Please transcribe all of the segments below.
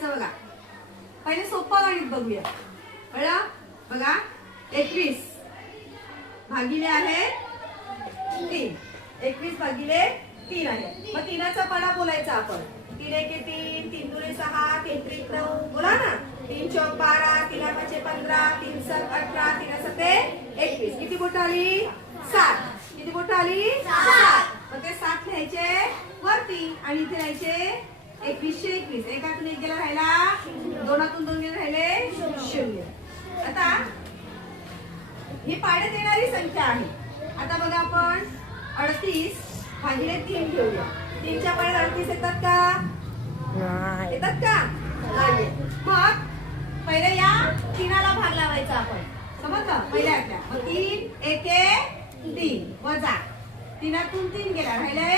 करायचं बघा. पहिले सोपं गणित बघूया. कळलं? बघा 21 भागिले आहे 3. 21 भागिले 3 आहे. मग 3चा पाडा बोलायचा आपण. 3 1 3, 3 2 6, 3 3 9 बोला ना. 3 4 12, 3 5 15, 3 7 18, 3 7 21. किती बोटं आली? 7. किती बोटं आली? 7. मग ते 7 लिहायचे वरती आणि इथे लिहायचे 2121. एकातून एक गेला राहिला, दोनातून 2 गेले राहिले 0. आता ही पाड्यात येणारी संख्या आहे. आता बघा आपण 38 भागिले 3 घेऊया. 3च्या पाड्यात 38 येतात का? येतात का? नाही. मग पहिले या 3ला भाग लावायचा आपण. समजलं? पहिल्या यातल्या. मग 3 1 3 वजा 3तून 3 गेला राहिले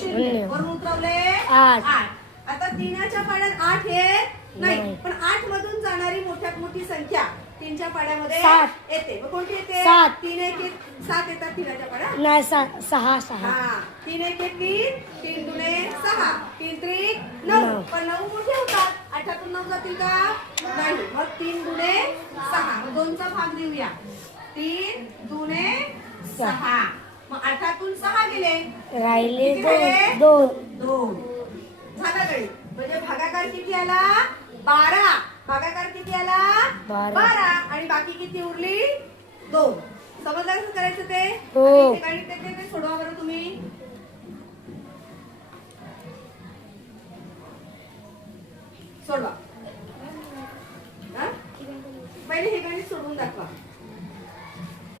0. वरून उतरवले 8. आता 3च्या पाड्यात 8 येत नाही, पण 8 मधून जाणारी मोठ्यात मोठी संख्या 3च्या पाड्यामध्ये येते. मग कोणती येते? 3 1 7 येतात 3च्या पाड्यात. नाही 6 हा 3 1 3, 3 2 6, 3 3 9. पण 9 मोठे होतात. 8तून 9 जातील का? नाही. मग 3 2 6. मग 2चा भाग देऊया. 3 2 6. मग 8तून 6 गेले, राहिले किती राहिले? 2. 2 झाला गणित. म्हणजे भागाकार किती आला? 12. भागाकार किती आला? 12. आणि बाकी किती उरली? 2. समजलं कसं करायचं ते? हो.